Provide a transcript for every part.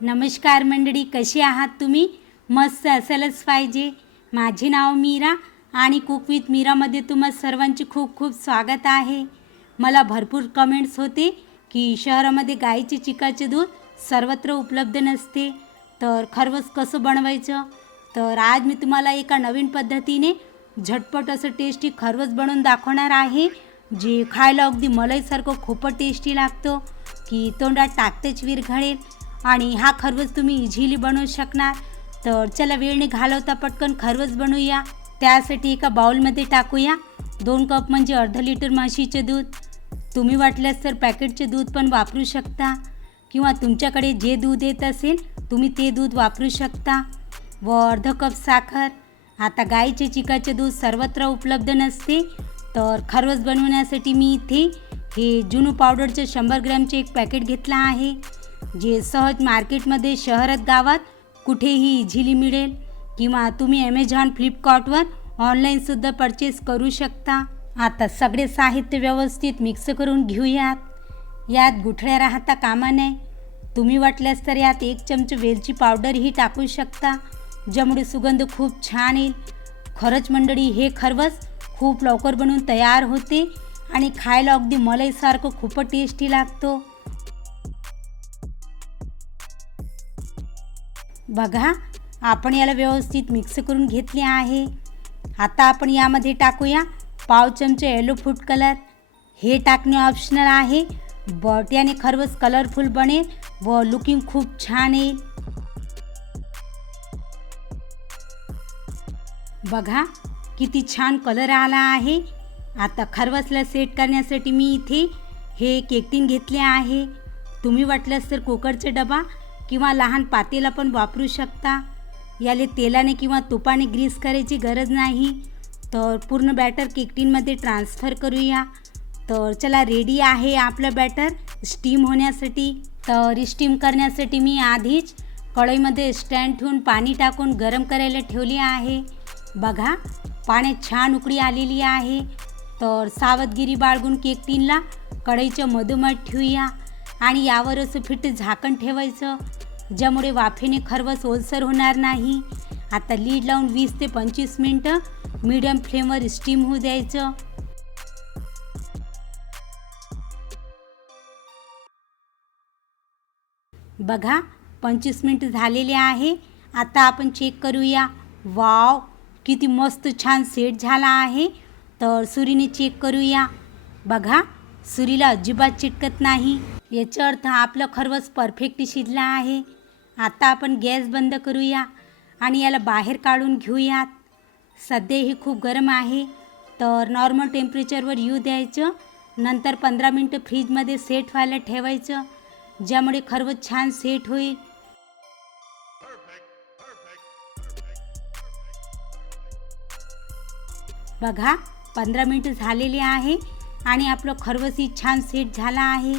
नमस्कार मंडळी कशी आहात तुम्ही? मस्त असेलच पाहिजे. माझे नाव मीरा आणि कुक विथ मीरामध्ये तुम्हा सर्वांचे खूप खूप स्वागत आहे. मला भरपूर कमेंट्स होते की शहरामध्ये गाईचे चिकाचे दूध सर्वत्र उपलब्ध नसते. तर खरवस कसं बनवायचं? तर आज मी तुम्हाला एका नवीन पद्धतीने झटपट असं टेस्टी खरवस बनवून दाखवणार आहे जे खायला अगदी मलाईसारखं खूपच टेस्टी लागतो की तोंडात टाकतेच विरघळेल. आणि हा खरवस तुम्ही इझिली बनवू शकणार. तर चला वेळने घालवता पटकन खरवस बनवूया. त्यासाठी एका बाउलमध्ये टाकूया. दोन कप म्हणजे अर्ध लिटर म्हशीचे दूध. तुम्ही वाटल्यास तर पॅकेटचे दूध पण वापरू शकता. किंवा तुमच्याकडे जे दूध येत असेल तुम्ही ते दूध वापरू शकता. व अर्ध कप साखर. आता गाईचे चिकाचे दूध सर्वत्र उपलब्ध नसते. तर खरवस बनवण्यासाठी मी इथे हे जुनू पावडरचे शंभर ग्रॅमचे एक पॅकेट घेतलं आहे. जे सहज मार्केटमध्ये शहरात गावात कुठेही इझिली मिळेल किंवा तुम्ही ॲमेझॉन फ्लिपकार्टवर ऑनलाईनसुद्धा परचेस करू शकता. आता सगळे साहित्य व्यवस्थित मिक्स करून घेऊयात. यात गुठळ्या राहता कामा नये. तुम्ही वाटल्यास तर यात एक चमच वेलची पावडरही टाकू शकता. ज्यामुळे सुगंध खूप छान येईल. खरंच मंडळी हे खरवस खूप लवकर बनवून तयार होते आणि खायला अगदी मलईसारखं खूपच टेस्टी लागतो. बघा आपण याला व्यवस्थित मिक्स करून घेतले आहे. आता आपण यामध्ये टाकूया पाव चमचे येलो फूड कलर हे टाकणे ऑप्शनल आहे. बट याने खरवच कलरफुल बनेल व लुकिंग खूप छान येईल. बघा किती छान कलर आला आहे. आता खरवसला सेट करण्यासाठी मी इथे हे केकटीन घेतले आहे. तुम्ही वाटल्यास तर कुकरचा डबा किंवा लहान पातेला पण वापरू शकता. याले तेलाने किंवा तुपाने ग्रीस करायची गरज नाही. तर पूर्ण बॅटर केकटीनमध्ये ट्रान्सफर करूया. तर चला रेडी आहे आपलं बॅटर स्टीम होण्यासाठी. तर स्टीम करण्यासाठी मी आधीच कढईमध्ये स्टँड ठेवून पाणी टाकून गरम करायला ठेवली आहे. बघा पाण्यात छान उकळी आलेली आहे. तर सावधगिरी बाळगून केक टीनला कढईच्या मधोमध ठेवूया. आणि यावर असं फिट झाकण ठेवायचं. ज्यामुळे वाफेने खरवस ओलसर होणार नाही. आता लीड लावून वीस ते पंचवीस मिनटं मीडियम फ्लेमवर स्टीम होऊ द्यायचं. बघा पंचवीस मिनटं झालेले आहे. आता आपण चेक करूया. वाव किती मस्त छान सेट झाला आहे. तर सुरीने चेक करूया. बघा सुरीला अजिबात चिटकत नाही. याचा अर्थ आपलं खरवस परफेक्ट शिजला आहे. आता आपण गॅस बंद करूया आणि याला बाहेर काढून घेऊयात. सध्या हे खूप गरम आहे. तर नॉर्मल टेम्परेचरवर येऊ द्यायचं. नंतर पंधरा मिनटं फ्रीजमध्ये सेट व्हायला ठेवायचं. ज्यामुळे खरवस छान सेट होईल. बघा पंधरा मिनटं झालेली आहे आणि आपलं खरवसी छान सेट झाला आहे.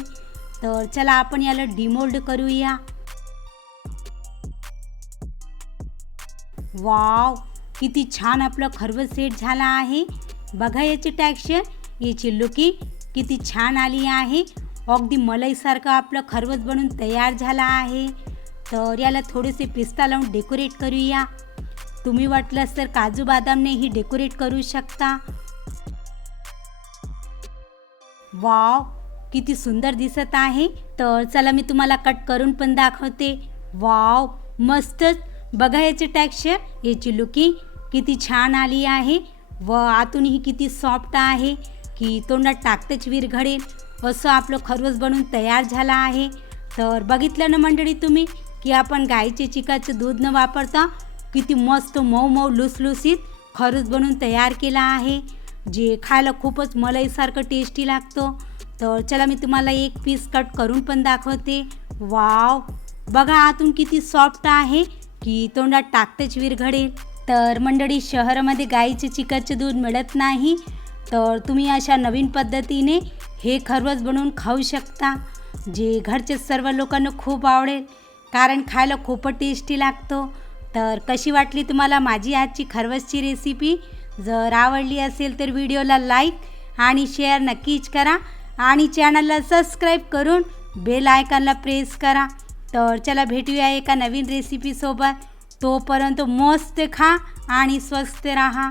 तर चला आपण याला डिमोल्ड करूया. वाव किती छान आपलं खरवस सेट झाला आहे. बघा याची टॅक्स्चर याची लुकिंग किती छान आली आहे. अगदी मलईसारखं आपलं खरवस बनून तयार झाला आहे. तर याला थोडेसे पिस्ता लावून डेकोरेट करूया. तुम्ही वाटलंच तर काजू बदामनेही डेकोरेट करू शकता. वाव किती सुंदर दिसत आहे. तर चला मी तुम्हाला कट करून पण दाखवते. वाव मस्तच. बघा याचे टॅक्स्चर याची लुकिंग किती छान आली आहे व आतूनही किती सॉफ्ट आहे की तोंडात टाकतेच विरघडेल असं आपलं खरवस बनवून तयार झालं आहे. तर बघितलं ना मंडळी तुम्ही की आपण गाईचे चिकाचं दूध न वापरता किती मस्त मऊ मऊ लुसलुसीत खरवस बनवून तयार केला आहे. जे खायला खूपच मलईसारखं टेस्टी लागतो. तर चला मी तुम्हाला एक पीस कट करून पण दाखवते. वाव बघा आतून किती सॉफ्ट आहे. की तोंडात टाकतेच विरघडेल तर मंडळी शहरामध्ये गाईचे चिकाचे दूध मिळत नाही. तर तुम्ही अशा नवीन पद्धतीने हे खरवस बनवून खाऊ शकता जे घरचे सर्व लोकांना खूप आवडेल. कारण खायला खूपच टेस्टी लागतो. तर कशी वाटली तुम्हाला माझी आजची खरवसची रेसिपी जर आवडली असेल तर व्हिडिओला लाईक आणि शेअर नक्कीच करा. आणि चॅनलला सबस्क्राईब करून बेल आयकॉनला प्रेस करा. तर चला भेटूया एका नवीन रेसिपीसोबत तोपर्यंत मस्त खा आणि स्वस्त राहा.